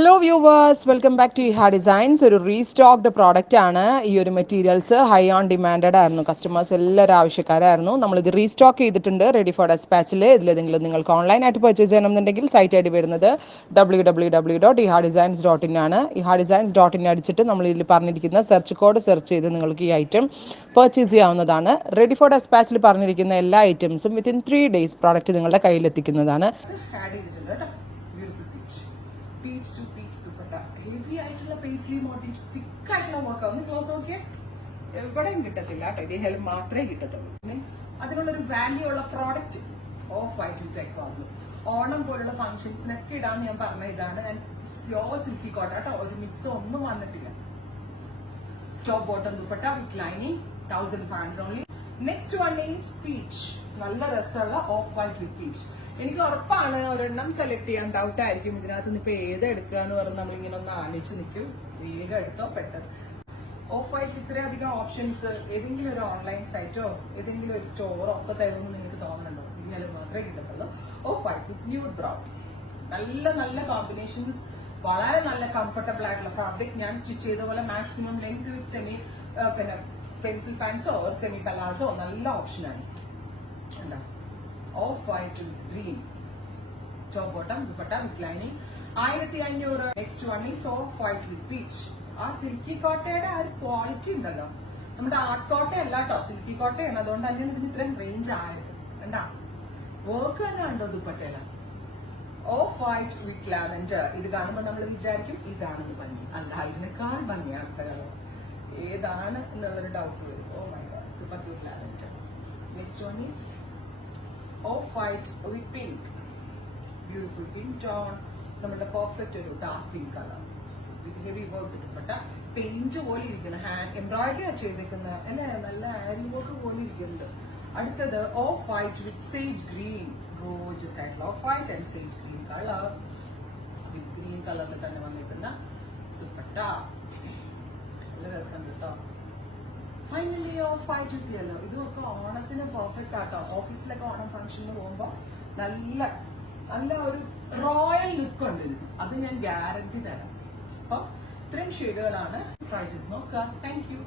Hello viewers, welcome back to Iha Designs. ഒരു restocked product ആണ്. ഈ ഒരു മെറ്റീരിയൽസ് ഹൈ ഓൺ ഡിമാൻഡഡ് ആയിരുന്നു. കസ്റ്റമേഴ്സ് എല്ലാവരും ആവശ്യക്കാരായിരുന്നു. നമ്മളിത് റീസ്റ്റോക്ക് ചെയ്തിട്ടുണ്ട് റെഡി ഫോർ ഡെസ്പാച്ചിൽ. ഇതിലേതെങ്കിലും നിങ്ങൾക്ക് ഓൺലൈനായിട്ട് പർച്ചേസ് ചെയ്യണമെന്നുണ്ടെങ്കിൽ സൈറ്റ് ഐ ഡി വരുന്നത് www.ihadesigns.in ആണ്. ihadesigns.in അടിച്ചിട്ട് നമ്മൾ ഇതിൽ പറഞ്ഞിരിക്കുന്ന സെർച്ച് കോഡ് സെർച്ച് ചെയ്ത് നിങ്ങൾക്ക് ഈ ഐറ്റം പർച്ചേസ് ചെയ്യാവുന്നതാണ്. റെഡി ഫോർ ഡെസ്പാച്ചിൽ പറഞ്ഞിരിക്കുന്ന എല്ലാ ഐറ്റംസും വിത്തിൻ 3 days പ്രോഡക്റ്റ് നിങ്ങളുടെ കയ്യിലെത്തിക്കുന്നതാണ്. Peach to peach dupatta heavy ആയിട്ടുള്ള പേസ്ലി മോട്ടീവ്സ് തിക്ക് ആയിട്ടുള്ള വർക്ക് ഒന്ന് ക്ലോസ് നോക്കിയാൽ എവിടെയും കിട്ടത്തില്ല കേട്ടോ. ഇത് മാത്രമേ കിട്ടത്തുള്ളൂ. അതിനുള്ളൊരു വാല്യൂ ഉള്ള product of white technology Onam പോലുള്ള ഫംഗ്ഷൻസിനൊക്കെ ഇടാൻ ഞാൻ പറഞ്ഞ ഇതാണ്. പ്യോർ സിൽക്കി കോട്ടൺ കേട്ടോ. ഒരു മിക്സ് ഒന്നും വന്നിട്ടില്ല. Top bottom dupatta with lining 1500 only. Next one is peach. നല്ല രസമുള്ള ഓഫ് വൈറ്റ് വിത്ത് പീച്ച്. എനിക്ക് ഉറപ്പാണ് ഒരെണ്ണം സെലക്ട് ചെയ്യാൻ ഡൗട്ട് ആയിരിക്കും ഇതിനകത്ത് നിന്ന് ഇപ്പൊ ഏതെടുക്കുക എന്ന് പറഞ്ഞ് നമ്മളിങ്ങനെ ഒന്ന് ആലോചിച്ച് നിൽക്കും. വേഗം എടുത്തോ പെട്ടെന്ന്. ഓഫ് വൈറ്റ് ഇത്രയധികം ഓപ്ഷൻസ് ഏതെങ്കിലും ഒരു ഓൺലൈൻ സൈറ്റോ ഏതെങ്കിലും ഒരു സ്റ്റോറോ ഒക്കെ തരുമെന്ന് നിങ്ങൾക്ക് തോന്നുന്നുണ്ടോ? ഇങ്ങനെ മാത്രമേ കിട്ടത്തുള്ളൂ. Of white with nude brown. നല്ല നല്ല കോമ്പിനേഷൻസ്, വളരെ നല്ല കംഫർട്ടബിൾ ആയിട്ടുള്ള ഫാബ്രിക്. ഞാൻ സ്റ്റിച്ച് ചെയ്ത പോലെ മാക്സിമം ലെങ്ത് വിത്ത് സെമി പിന്നെ പെൻസിൽ പാൻസോ സെമി പലാസോ നല്ല ഓപ്ഷനാണ്. എന്താ of white with green top bottom dupatta with lining 1500. Next one is off white with peach. ആ സിൽക്കി കോട്ടയുടെ ആ ഒരു ക്വാളിറ്റി ഉണ്ടല്ലോ, നമ്മുടെ ആർട്ട് കോട്ട അല്ല കേട്ടോ, സിൽക്കി കോട്ടയാണ്. അതുകൊണ്ട് തന്നെയാണ് ഇതിന് ഇത്രയും റേഞ്ച് ആയത്. കണ്ടാ വർക്ക് തന്നെ ഉണ്ടോ ദുപ്പട്ടയില. Off white with lavender. ഇത് കാണുമ്പോൾ നമ്മൾ വിചാരിക്കും ഇതാണെന്ന് ഭംഗി. അല്ല, ഇതിനേക്കാൾ ഭംഗിയാണ് അടുത്ത കളർ. ഏതാണ് എന്നുള്ളൊരു ഡൗട്ട് വരും. Oh my god, super cute lavender. Next one is off white with pink. Beautiful pink tone. നമ്മുടെ പെർഫെക്റ്റ് ഒരു dark pink colour with heavy work dupatta. Paint പോലെ ഇരിക്കണം. ഹാൻഡ് എംബ്രോയിഡറി ചെയ്തേക്കുന്ന അല്ലെ, നല്ല ആരി വർക്ക് പോലെ ഇരിക്കുന്നുണ്ട്. അടുത്തത് off white with sage green. Gorgeous ആയിട്ടുള്ള off white and sage green colour with green കളറിൽ തന്നെ വന്നിരിക്കുന്ന ദുപ്പട്ട. നല്ല രസം കേട്ടോ. Finally off white with yellow. ഇതൊക്കെ ഓണത്തിന് പെർഫെക്റ്റ് ആട്ടോ. ഓഫീസിലൊക്കെ ഓണം ഫംഗ്ഷന് പോകുമ്പോ നല്ല നല്ല ഒരു റോയൽ ലുക്ക് ഉണ്ട് ഇതിന്. അത് ഞാൻ ഗ്യാരണ്ടി തരാം. അപ്പൊ ഇത്രയും ഷെയ്ഡുകളാണ്. ട്രൈ ചെയ്ത് നോക്കുക. Thank you.